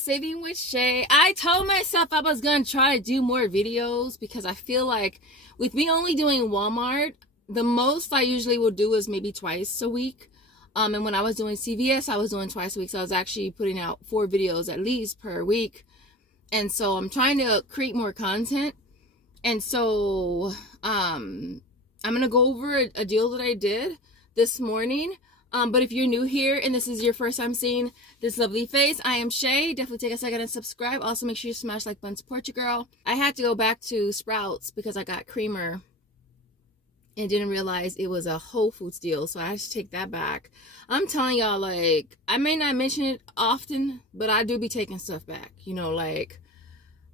Saving with Shay. I told myself I was gonna try to do more videos because I feel like with me only doing Walmart, the most I usually will do is maybe twice a week. And when I was doing CVS, I was doing twice a week. So I was actually putting out 4 videos at least per week. And so I'm trying to create more content. And so I'm gonna go over a deal that I did this morning. But if you're new here and this is your first time seeing this lovely face, I am Shay. Definitely take a second and subscribe. Also, make sure you smash like button, support your girl. I had to go back to Sprouts because I got creamer and didn't realize it was a Whole Foods deal. So I had to take that back. I'm telling y'all, like, I may not mention it often, but I do be taking stuff back. You know, like,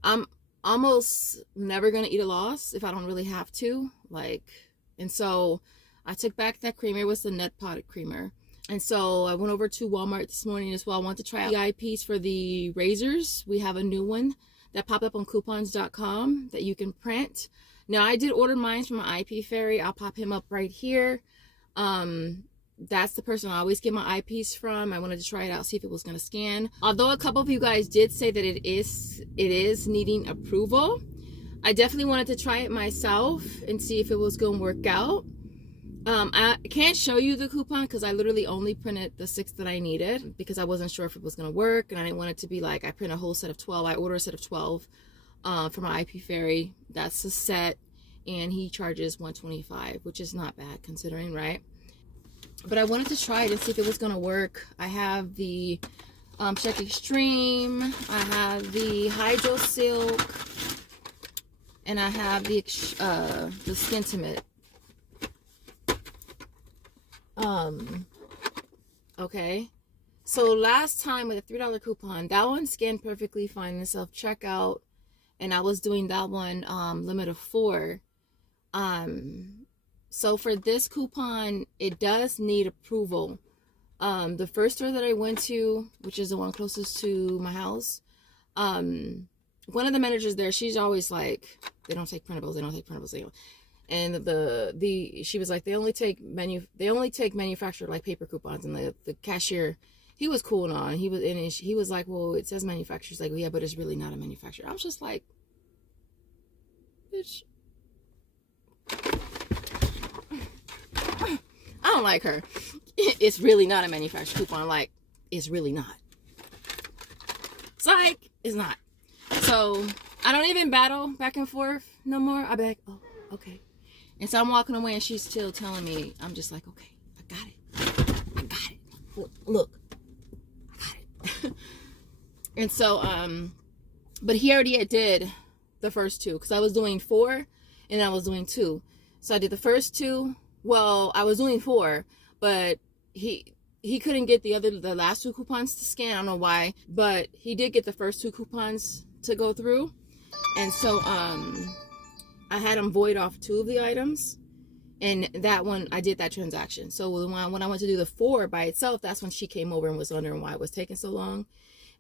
I'm almost never going to eat a loss if I don't really have to. Like, and so I took back that creamer. It was the nut potted creamer. And so I went over to Walmart this morning as well. I want to try out the eyepiece for the razors. We have a new one that popped up on coupons.com that you can print. Now, I did order mine from my IP Fairy. I'll pop him up right here. That's the person I always get my eyepiece from. I wanted to try it out, see if it was going to scan. Although a couple of you guys did say that it is needing approval, I definitely wanted to try it myself and see if it was going to work out. I can't show you the coupon because I literally only printed the 6 that I needed because I wasn't sure if it was going to work, and I didn't want it to be like I print a whole set of 12. I ordered a set of 12 for my IP Fairy. That's a set, and he charges $125, which is not bad considering, right? But I wanted to try it and see if it was going to work. I have the Check Extreme, I have the Hydro Silk, and I have the Skintimate. Okay, so last time with a $3 coupon, that one scanned perfectly fine in self-checkout, and I was doing that one limit of 4. So for this coupon, it does need approval. The first store that I went to, which is the one closest to my house, one of the managers there, she's always like, they don't take printables, they don't take printables. They don't. And she was like, they only take manufactured like paper coupons. And the cashier, he was cool and all. And he was like, well, it says manufacturer. He's like, well, yeah, but it's really not a manufacturer. I was just like, bitch, I don't like her. It's really not a manufacturer coupon. Like, it's really not. It's like, it's not. So I don't even battle back and forth no more. I be like, oh, okay. And so I'm walking away and she's still telling me, I'm just like, okay, I got it. Look, I got it. And so, but he already did the first 2 because I was doing 4 and I was doing 2. So I did the first 2. Well, I was doing 4, but he couldn't get the last 2 coupons to scan. I don't know why, but he did get the first 2 coupons to go through. And so, I had him void off 2 of the items, and that one I did that transaction. So when I went to do the 4 by itself, that's when she came over and was wondering why it was taking so long.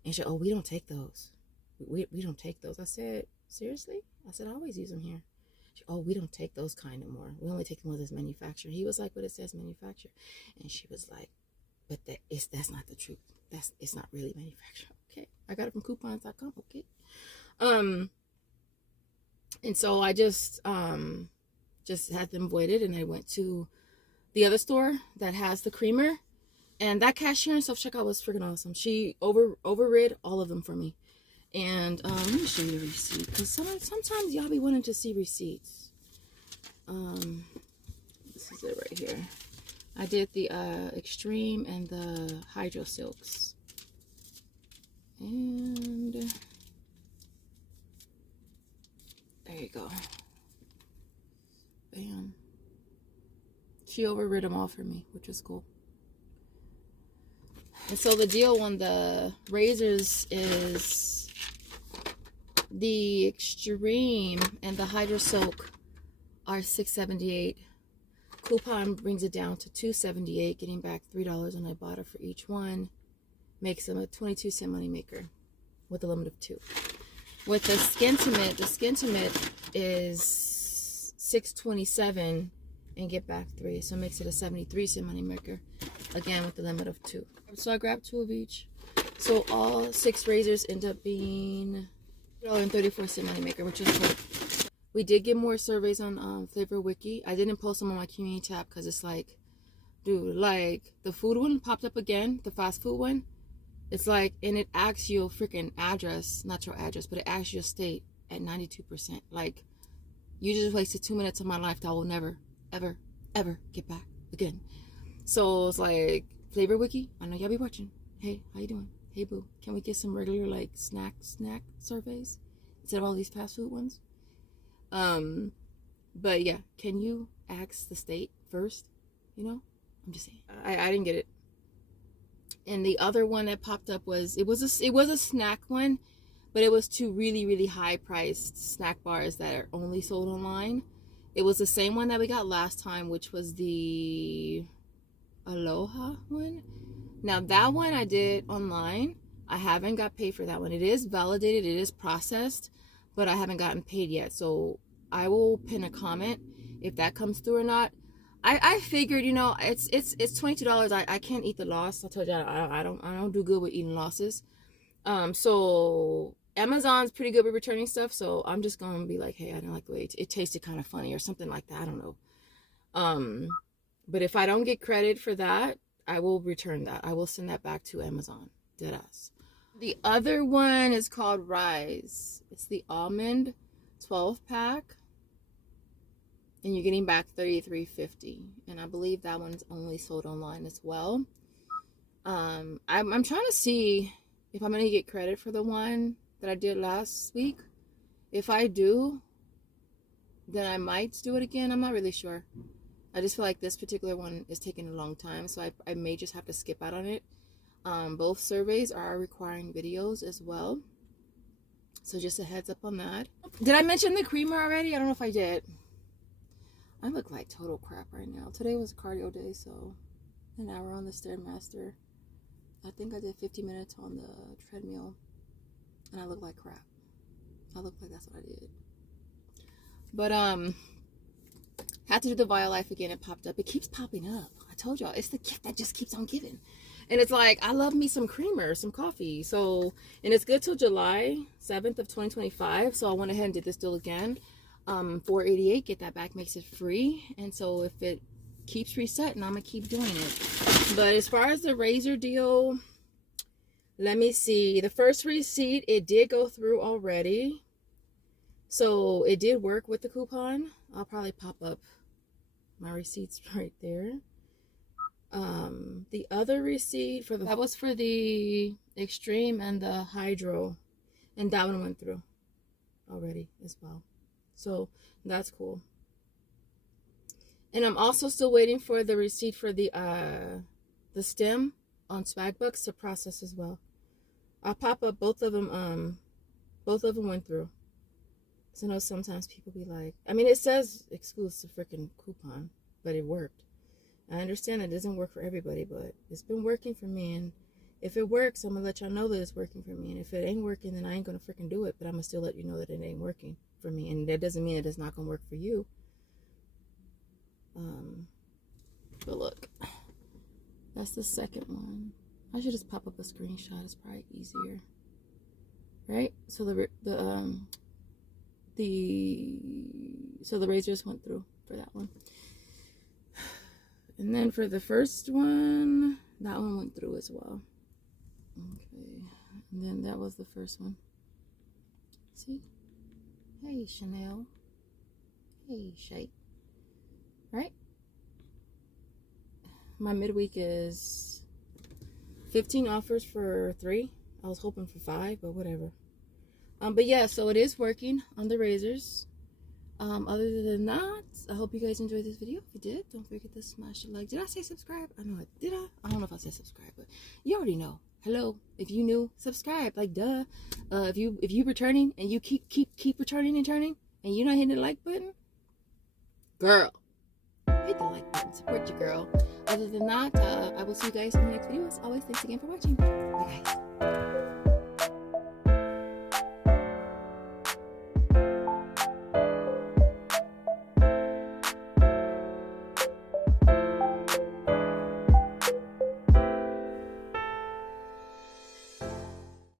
And she said, oh, we don't take those. We don't take those. I said, seriously? I said, I always use them here. She, oh, we don't take those kind anymore. We only take them with this manufacturer. He was like, but it says manufacturer. And she was like, but that's not the truth. It's not really manufacturer. Okay, I got it from coupons.com. Okay. And so I just had them voided, and I went to the other store that has the creamer, and that cashier and self-checkout was freaking awesome. She overrid all of them for me. And let me show you the receipt, because sometimes y'all be wanting to see receipts. This is it right here. I did the Extreme and the Hydro Silks. And there you go. Bam. She overrid them all for me, which was cool. And so the deal on the razors is the Extreme and the Hydro Silk are $6.78. Coupon brings it down to $2.78, getting back $3 on Ibotta for each one. Makes them a 22-cent money maker with a limit of 2. With the Skintimate is $6.27 and get back 3, so it makes it a 73-cent money maker, again with the limit of 2. So I grabbed 2 of each. So all 6 razors end up being $1.34 moneymaker, which is cool. We did get more surveys on Flavor Wiki. I didn't post them on my community tab because it's like, dude, like the food one popped up again, the fast food one. It's like, and it asks you a freaking address, not your address, but it asks your state at 92%. Like, you just wasted 2 minutes of my life that I will never, ever, ever get back again. So it's like, Flavor Wiki, I know y'all be watching. Hey, how you doing? Hey, boo, can we get some regular, like, snack surveys instead of all these fast food ones? But yeah, can you ask the state first? You know, I'm just saying. I didn't get it. And the other one that popped up was, it was a snack one, but it was 2 really, really high priced snack bars that are only sold online. It was the same one that we got last time, which was the Aloha one. Now that one I did online. I haven't got paid for that one. It is validated, it is processed, but I haven't gotten paid yet. So I will pin a comment if that comes through or not. I figured, you know, it's $22. I can't eat the loss. I told you I don't do good with eating losses. So Amazon's pretty good with returning stuff. So I'm just gonna be like, hey, I don't like the way it tasted kind of funny or something like that. I don't know. But if I don't get credit for that, I will return that. I will send that back to Amazon. Deadass. The other one is called Rise. It's the almond 12-pack. And you're getting back $33.50, and I believe that one's only sold online as well. I'm trying to see if I'm gonna get credit for the one that I did last week. If I do, then I might do it again. I'm not really sure. I just feel like this particular one is taking a long time, so I may just have to skip out on it. Both surveys are requiring videos as well, so just a heads up on that. Did I mention the creamer already? I don't know if I did. I look like total crap right now. Today was cardio day, so an hour on the Stairmaster. I think I did 50 minutes on the treadmill, and I look like crap. I look like that's what I did. But had to do the Violife again. It popped up. It keeps popping up. I told y'all, it's the gift that just keeps on giving. And it's like, I love me some creamer, some coffee. So, and it's good till July 7th of 2025. So I went ahead and did this deal again. $4.88, get that back, makes it free. And so if it keeps resetting, I'm gonna keep doing it. But as far as the razor deal, let me see. The first receipt, it did go through already, so it did work with the coupon. I'll probably pop up my receipts right there. The other receipt that was for the Extreme and the Hydro, and that one went through already as well. So that's cool. And I'm also still waiting for the receipt for the stem on Swagbucks to process as well. I'll pop up both of them. Both of them went through. So I know sometimes people be like, I mean, it says exclusive freaking coupon, but it worked. I understand it doesn't work for everybody, but it's been working for me. And if it works, I'm gonna let y'all know that it's working for me. And if it ain't working, then I ain't gonna freaking do it. But I'm gonna still let you know that it ain't working for me. And that doesn't mean that it's not gonna work for you. But look, that's the second one. I should just pop up a screenshot. It's probably easier, right? So the razors went through for that one. And then for the first one, that one went through as well. Okay, and then that was the first one. See? Hey, Chanel. Hey, Shay. Right? My midweek is 15 offers for 3. I was hoping for 5, but whatever. But yeah, so it is working on the razors. Other than that, I hope you guys enjoyed this video. If you did, don't forget to smash the like. Did I say subscribe? I know I did. I don't know if I said subscribe, but you already know. Hello, if you new, subscribe. Like duh. If you returning and you keep returning and turning, and you're not hitting the like button, girl, hit the like button. Support your girl. Other than that, I will see you guys in the next video. As always, thanks again for watching. Bye guys.